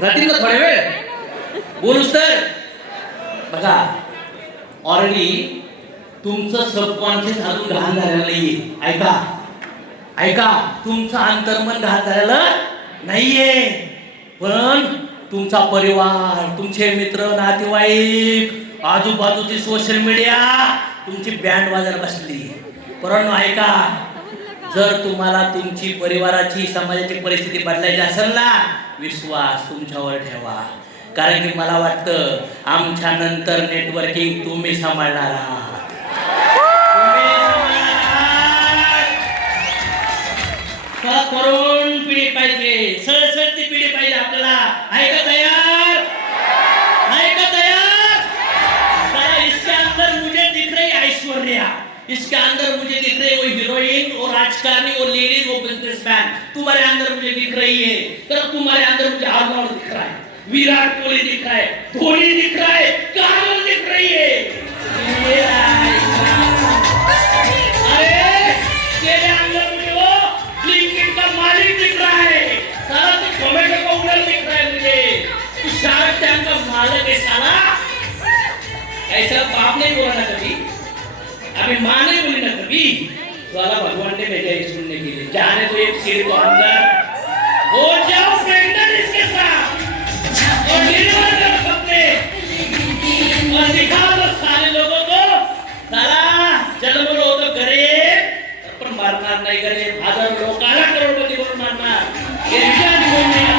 रात्री का थोड्या वेळ. बोलूस तर. बघा ऑलरेडी तुमचं सबकॉन्शियस अजून घाण झालेलं नाहीये. ऐका. ऐका तुमचं अंतर्मन घाण झालेलं नाहीये. पण तुमचा परिवार तुमचे मित्र नातेवाईक आजूबाजूची सोशल मीडिया तुमची बँड वाजायला बसली. परंतु ऐका. जर तुम्हाला तुमची परिवाराची समाजाची परिस्थिती बदलायची असेल ना विश्वास तुमच्यावर ठेवा. कारण की मला वाटतं आमच्या नंतर नेटवर्किंग तुम्ही सांभाळणार आहात. तुम्ही पिढी पाहिजे? सळसळती पिढी इसके अंदर मुझे दिख रही वो हीरोइन वो राजकारणी वो लेडीज़ वो बिजनेसमैन तुम्हारे अंदर मुझे दिख रही है। तर तुम्हारे अंदर मुझे आर्नोल्ड दिख रहा है। विराट कोहली दिख रहा है। धोनी दिख रहा है। काजल दिख रही है। अरे, तेरे अंदर मुझे वो का मालिक दिख रहा है। साला तो का दिख रहा है मुझे। शार्क टैंक का मालिक है, साला। ऐसा बाप नहीं बोला कभी। अभी माँ नहीं बोली ना कभी। साला भगवान ने भेजा है सुनने के लिए जाने तो एक सीढ़ी को अंदर। हो जाओ फ्रेंडर इसके साथ। और डिलीवर करो कपड़े और दिखा दो सारे लोगों को। साला, जन्म लो तो गरीब पण मारणार नाही गरीब हज़ार लोकांना करोडपती करून मारणार निघून नाही